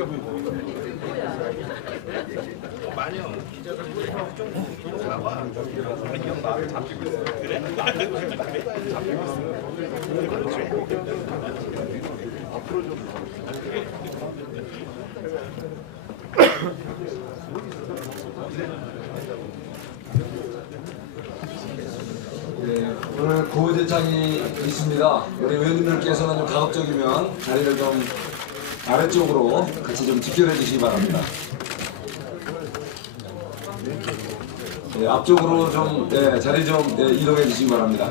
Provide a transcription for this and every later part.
너무 좋은데? 네, 오늘 구호대장이 있습니다. 우리 의원님들께서는 좀 가급적이면 자리를 좀 아래쪽으로 같이 좀 직결해 주시기 바랍니다. 앞쪽으로 좀 네, 자리 좀 네, 이동해 주시기 바랍니다.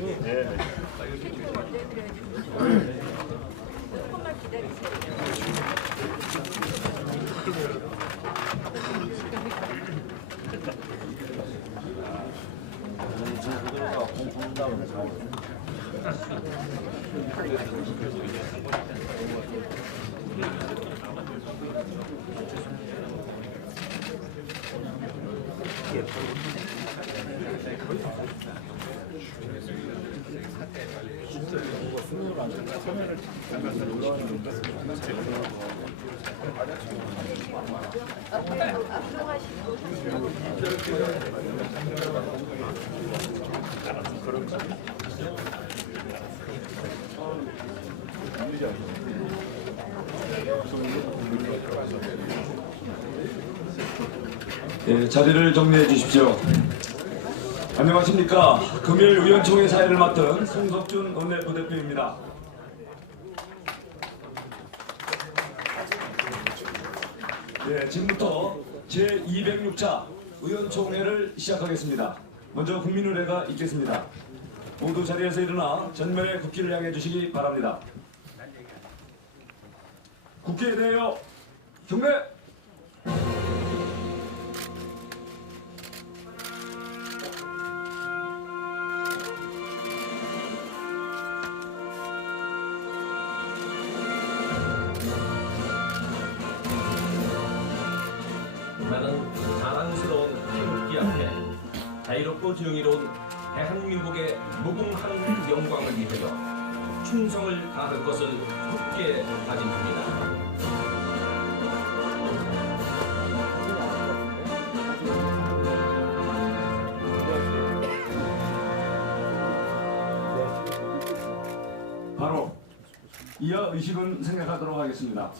네, 자리를 정리해 주십시오. 안녕하십니까. 금일 의원총회 사회를 맡은 송석준 원내부대표입니다. 네, 지금부터 제206차 의원총회를 시작하겠습니다. 먼저 국민의례가 있겠습니다. 모두 자리에서 일어나 전면에 국기를 향해 주시기 바랍니다. 국기에 대하여 경례! 영광을 위하여 충성을 다할 것을 굳게 다짐합니다. 바로 이어 의식은 생각하도록 하겠습니다.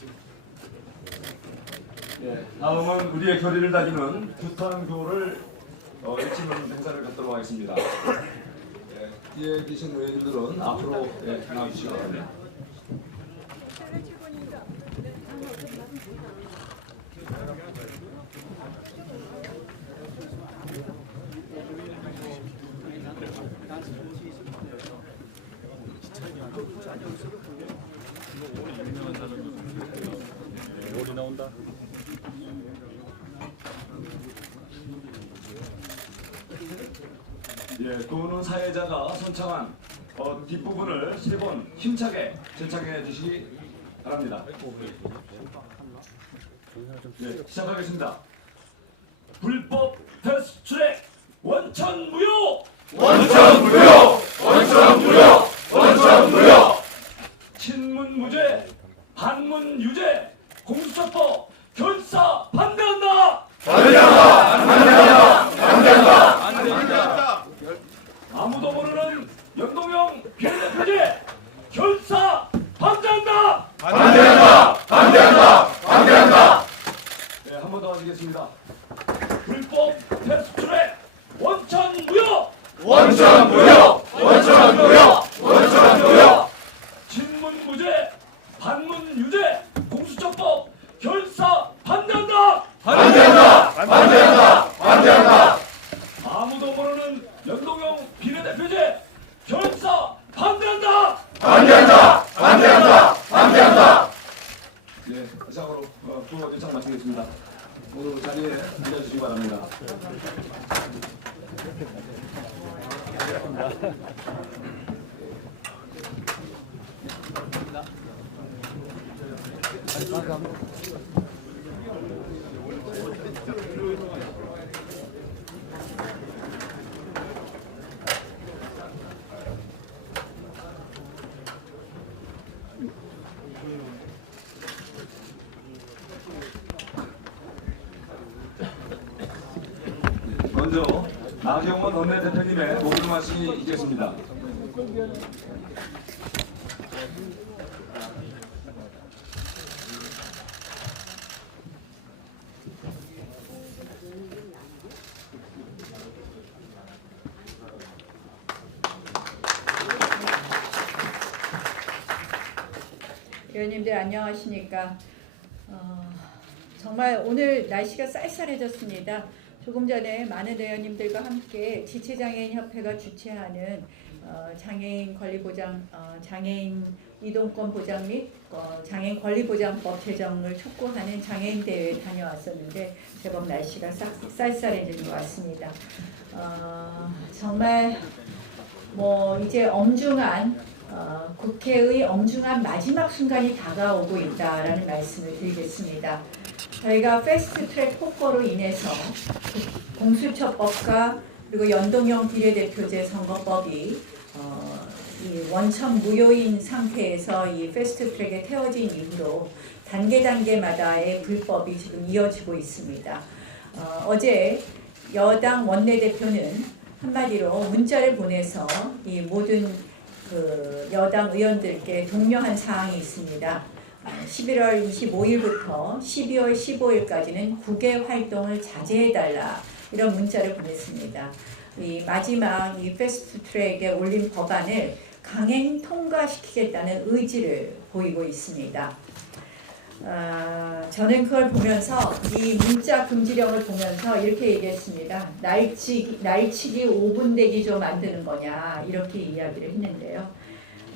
예, 다음은 우리의 결의를 다지는 규탄교를 어, 외치는 행사를 갖도록 하겠습니다. 뒤에 계신 의원님들은 앞으로 예, 네, 나와주시기 바랍니다. 사회자가 선창한 어, 뒷부분을 세 번 힘차게 제착해 주시기 바랍니다. 네, 시작하겠습니다. 불법 패스트트랙 원천 무효! 원천 무효! 원천 무효! 원천 무효! 친문 무죄, 반문 유죄, 공수처법 결사 반대한다! 아무도 모르는 연동형 비례대표제 결사 반대한다! 반대한다! 반대한다! 반대한다! 네, 한 번 더 하시겠습니다. 불법 패스트트랙 원천 무효! 원천 무효! 원천 무효! 원천 무효! 친문 무죄, 반문 유죄, 공수처법 결사 반대한다! 반대한다! 반대한다! 반대한다! 아무도 모르는 연동형 비례대표제 결사 반대한다! 반대한다! 반대한다! 반대한다! 네, 이상으로 어, 부어 대창 마치겠습니다. 오늘 자리에 앉아주시기 바랍니다. 먼저 나경원 원내대표님의 모든 말씀이 있겠습니다. 의원님들 안녕하십니까? 어, 정말 오늘 날씨가 쌀쌀해졌습니다. 조금 전에 많은 의원님들과 함께 지체장애인 협회가 주최하는 어, 장애인 권리 보장 어, 장애인 이동권 보장 및 어, 장애인 권리 보장법 제정을 촉구하는 장애인 대회에 다녀왔었는데 제법 날씨가 싹, 쌀쌀해진 것 같습니다. 어, 정말 뭐 이제 엄중한 어, 국회의 엄중한 마지막 순간이 다가오고 있다라는 말씀을 드리겠습니다. 저희가 패스트트랙 폭거로 인해서 공수처법과 그리고 연동형 비례대표제 선거법이 어, 이 원천 무효인 상태에서 이 패스트트랙에 태워진 이후로 단계 단계마다의 불법이 지금 이어지고 있습니다. 어, 어제 여당 원내대표는 한마디로 문자를 보내서 이 모든 그 여당 의원들께 독려한 사항이 있습니다. 아, 11월 25일부터 12월 15일까지는 국외 활동을 자제해달라 이런 문자를 보냈습니다. 이 마지막 이 패스트 트랙에 올린 법안을 강행 통과시키겠다는 의지를 보이고 있습니다. 아, 저는 그걸 보면서 이 문자 금지령을 보면서 이렇게 얘기했습니다. 날치기, 날치기 5분 대기조 만드는 거냐 이렇게 이야기를 했는데요.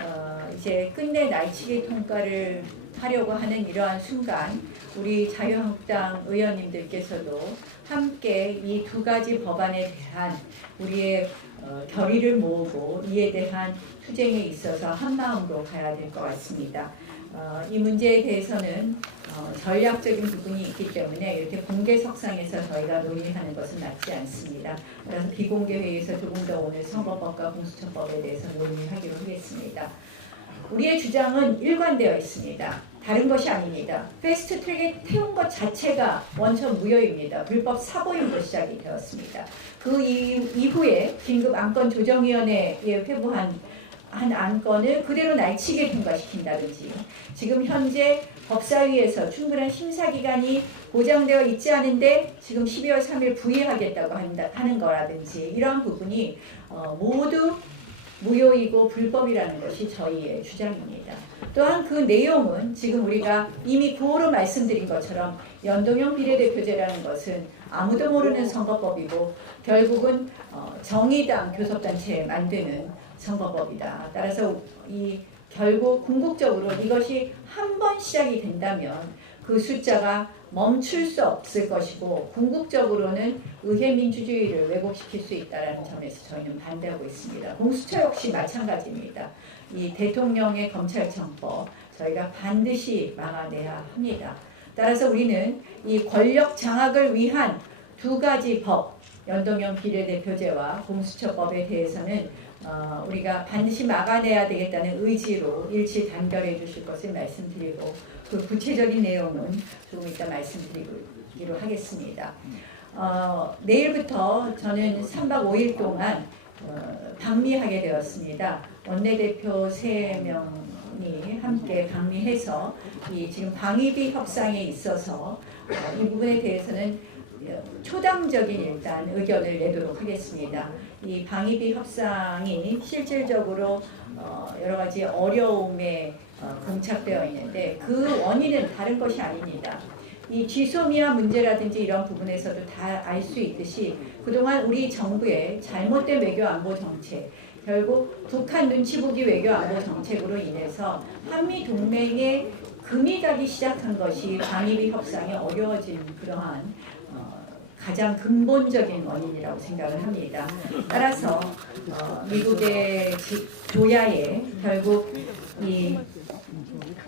어, 이제 끝내 날치기 통과를 하려고 하는 이러한 순간 우리 자유한국당 의원님들께서도 함께 이 두 가지 법안에 대한 우리의 어, 결의를 모으고 이에 대한 투쟁에 있어서 한 마음으로 가야 될 것 같습니다. 어, 이 문제에 대해서는 어, 전략적인 부분이 있기 때문에 이렇게 공개석상에서 저희가 논의하는 것은 맞지 않습니다. 그래서 비공개 회의에서 조금 더 오늘 선거법과 공수처법에 대해서 논의하기로 하겠습니다. 우리의 주장은 일관되어 있습니다. 다른 것이 아닙니다. 패스트 트랙에 태운 것 자체가 원천 무효입니다. 불법 사보임으로 시작이 되었습니다. 그 이- 이후에 긴급 안건 조정위원회에 회부한 한 안건을 그대로 날치게 통과시킨다든지 지금 현재 법사위에서 충분한 심사 기간이 보장되어 있지 않은데 지금 12월 3일 부의하겠다고 하는 거라든지 이러한 부분이 어, 모두 무효이고 불법이라는 것이 저희의 주장입니다. 또한 그 내용은 지금 우리가 이미 구호로 말씀드린 것처럼 연동형 비례대표제라는 것은 아무도 모르는 선거법이고 결국은 어, 정의당 교섭단체 만드는 선거법이다. 따라서 이 결국 궁극적으로 이것이 한 번 시작이 된다면 그 숫자가 멈출 수 없을 것이고 궁극적으로는 의회 민주주의를 왜곡시킬 수 있다는 점에서 저희는 반대하고 있습니다. 공수처 역시 마찬가지입니다. 이 대통령의 검찰청법 저희가 반드시 막아내야 합니다. 따라서 우리는 이 권력 장악을 위한 두 가지 법, 연동형 비례대표제와 공수처법에 대해서는 어, 우리가 반드시 막아내야 되겠다는 의지로 일치 단결해 주실 것을 말씀드리고 그 구체적인 내용은 조금 이따 말씀드리기로 하겠습니다. 어, 내일부터 저는 3박 5일 동안 어, 방미하게 되었습니다. 원내대표 3명이 함께 방미해서 이 지금 방위비 협상에 있어서 어, 이 부분에 대해서는 초당적인 일단 의견을 내도록 하겠습니다. 이 방위비 협상이 실질적으로 어, 여러 가지 어려움에 어, 봉착되어 있는데 그 원인은 다른 것이 아닙니다. 이 지소미아 문제라든지 이런 부분에서도 다 알 수 있듯이 그동안 우리 정부의 잘못된 외교 안보 정책 결국 북한 눈치 보기 외교 안보 정책으로 인해서 한미 동맹에 금이 가기 시작한 것이 방위비 협상이 어려워진 그러한 어, 가장 근본적인 원인이라고 생각을 합니다. 따라서 어, 미국의 지- 조야에 결국 이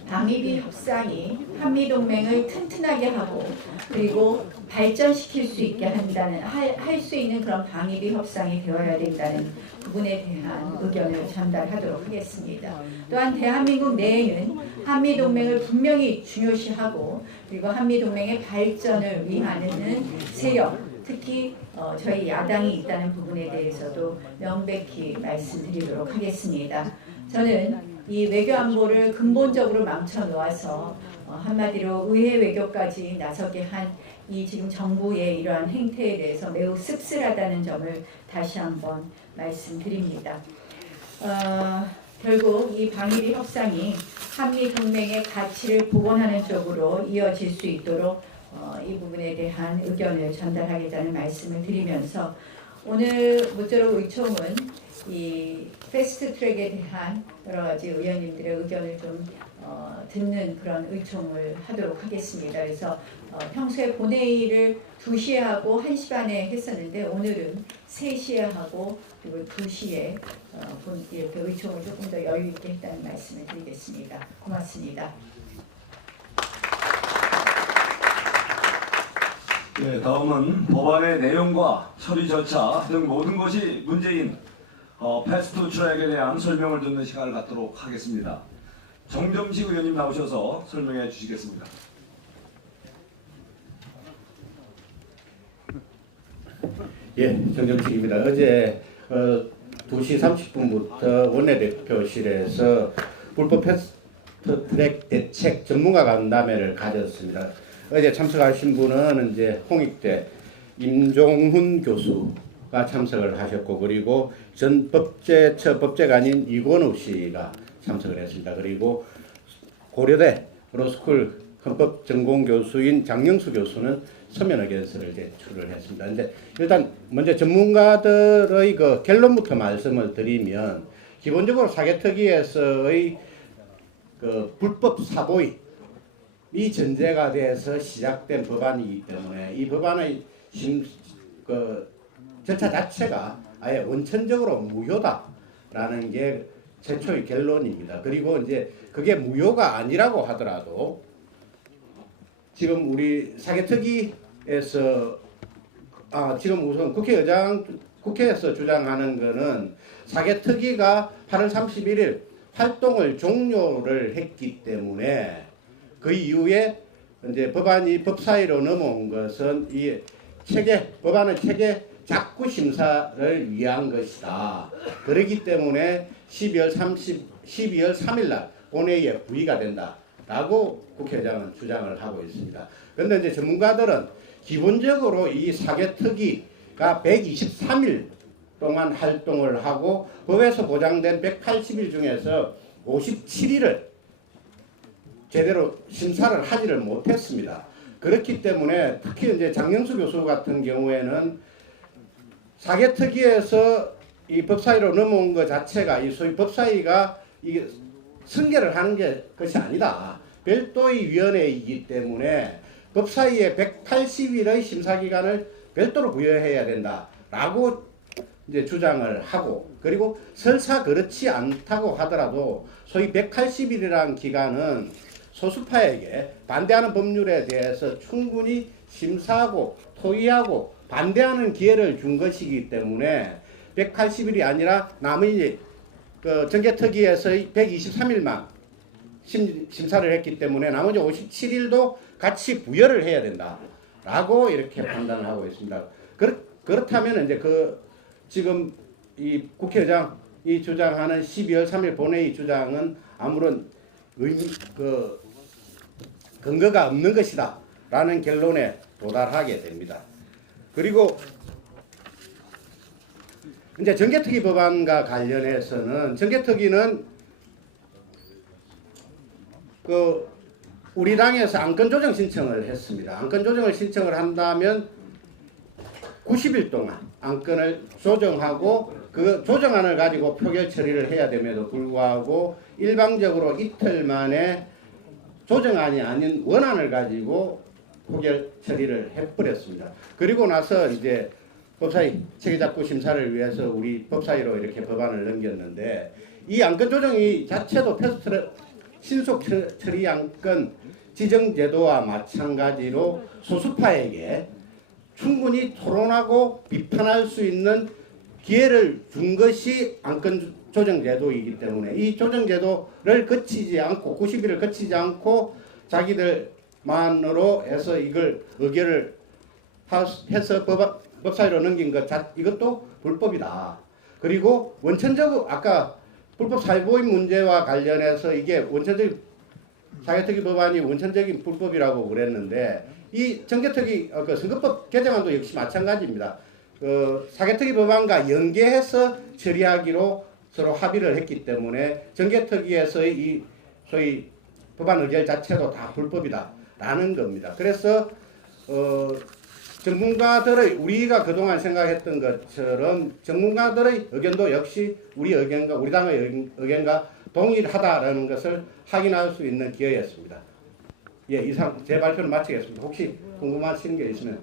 방위비 협상이 한미 동맹을 튼튼하게 하고 그리고 발전시킬 수 있게 한다는 할 수 있는 그런 방위비 협상이 되어야 된다는 부분에 대한 의견을 전달하도록 하겠습니다. 또한 대한민국 내에는 한미 동맹을 분명히 중요시하고 그리고 한미 동맹의 발전을 위하는 세력 특히 어, 저희 야당이 있다는 부분에 대해서도 명백히 말씀드리도록 하겠습니다. 저는 이 외교 안보를 근본적으로 망쳐 놓아서 어, 한마디로 의회 외교까지 나서게 한 이 지금 정부의 이러한 행태에 대해서 매우 씁쓸하다는 점을 다시 한번 말씀드립니다. 어, 결국 이 방위비 협상이 한미 동맹의 가치를 복원하는 쪽으로 이어질 수 있도록 어, 이 부분에 대한 의견을 전달하겠다는 말씀을 드리면서 오늘 모쪼록 의총은 이 패스트 트랙에 대한 여러 가지 의원님들의 의견을 좀 어, 듣는 그런 의총을 하도록 하겠습니다. 그래서 어, 평소에 본회의를 2시에 하고 1시 반에 했었는데 오늘은 3시에 하고 그리고 2시에 어, 본- 이렇게 의총을 조금 더 여유 있게 했다는 말씀을 드리겠습니다. 고맙습니다. 네, 다음은 법안의 내용과 처리 절차 등 모든 것이 문제인 어, 패스트 트랙에 대한 설명을 듣는 시간을 갖도록 하겠습니다. 정점식 의원님 나오셔서 설명해 주시겠습니다. 예, 정정식입니다. 어제 어, 2시 30분부터 원내대표실에서 불법 패스트 트랙 대책 전문가 간담회를 가졌습니다. 어제 참석하신 분은 이제 홍익대 임종훈 교수 가 참석을 하셨고 그리고 전 법제 처 법제관인 이권우 씨가 참석을 했습니다. 그리고 고려대 로스쿨 헌법 전공 교수인 장영수 교수는 서면 의견서를 제출을 했습니다. 근데 일단 먼저 전문가들의 그 결론부터 말씀을 드리면 기본적으로 사개특위에서의 그 불법 사보이 이 전제가 돼서 시작된 법안이기 때문에 이 법안의 심, 그 절차 자체가 아예 원천적으로 무효다라는 게 최초의 결론입니다. 그리고 이제 그게 무효가 아니라고 하더라도 지금 우리 사개특위에서 아 지금 우선 국회의장 국회에서 주장하는 거는 사개특위가 8월 31일 활동을 종료를 했기 때문에 그 이후에 이제 법안이 법사위로 넘어온 것은 이 체계 법안의 체계 작구 심사를 위한 것이다. 그렇기 때문에 12월 30 12월 3일 날 본회의에 부의가 된다 라고 국회의장은 주장을 하고 있습니다. 그런데 이제 전문가들은 기본적으로 이 사개특위가 123일 동안 활동을 하고 법에서 보장된 180일 중에서 57일을 제대로 심사를 하지를 못했습니다. 그렇기 때문에 특히 이제 장영수 교수 같은 경우에는 사개특위에서 이 법사위로 넘어온 것 자체가 이 소위 법사위가 이게 승계를 하는 게 것이 아니다. 별도의 위원회이기 때문에 법사위에 180일의 심사 기간을 별도로 부여해야 된다라고 이제 주장을 하고 그리고 설사 그렇지 않다고 하더라도 소위 180일이라는 기간은 소수파에게 반대하는 법률에 대해서 충분히 심사하고 토의하고 반대하는 기회를 준 것이기 때문에 180일이 아니라 나머지 그 정개특위에서의 123일만 심, 심사를 했기 때문에 나머지 57일도 같이 부여를 해야 된다라고 이렇게 판단을 하고 있습니다. 그렇, 그렇다면 이제 그 지금 이 국회의장 이 주장하는 12월 3일 본회의 주장은 아무런 의미 그 근거가 없는 것이다라는 결론에 도달하게 됩니다. 그리고 이제 정개특위 법안과 관련해서는 정개특위는 그 우리 당에서 안건 조정 신청을 했습니다. 안건 조정을 신청을 한다면 90일 동안 안건을 조정하고 그 조정안을 가지고 표결 처리를 해야 됨에도 불구하고 일방적으로 이틀 만에 조정안이 아닌 원안을 가지고 표결 처리를 해버렸습니다. 그리고 나서 이제 법사위 체계작구 심사를 위해서 우리 법사위로 이렇게 법안을 넘겼는데 이 안건 조정이 자체도 패스트 신속 처- 처리 안건 지정 제도와 마찬가지로 소수파에게 충분히 토론하고 비판할 수 있는 기회를 준 것이 안건 조정 제도이기 때문에 이 조정 제도를 거치지 않고 90일을 거치지 않고 자기들 만으로 해서 이걸 의결을 하- 해서 법, 법사위로 넘긴 것 자, 이것도 불법이다. 그리고 원천적으로 아까 불법 사회보임 문제와 관련해서 이게 원천적 사개특위 법안이 원천적인 불법이라고 그랬는데 이 정개특위 어, 그 선거법 개정안도 역시 마찬가지입니다. 그 사개특위 법안과 연계해서 처리하기로 서로 합의를 했기 때문에 정개특위에서의 이 소위 법안 의결 자체도 다 불법이다 라는 겁니다. 그래서 어, 전문가들의 우리가 그동안 생각했던 것처럼 전문가들의 의견도 역시 우리 의견과 우리 당의 의견- 의견과 동일하다라는 것을 확인할 수 있는 기회였습니다. 예, 이상 제 발표를 마치겠습니다. 혹시 궁금하신 게 있으면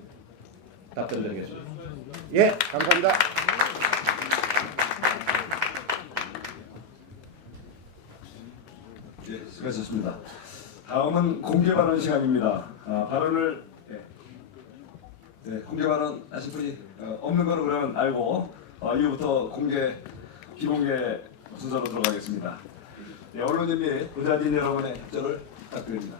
답변드리겠습니다. 예, 감사합니다. 예, 수고하셨습니다. 다음은 공개 발언 시간입니다. 아, 발언을 예. 네, 공개 발언 하실 분이 어, 없는 거로 그러면 알고 어, 이후부터 공개 비공개 순서로 들어가겠습니다. 네, 언론인 및 부자진 여러분의 협조를 부탁드립니다.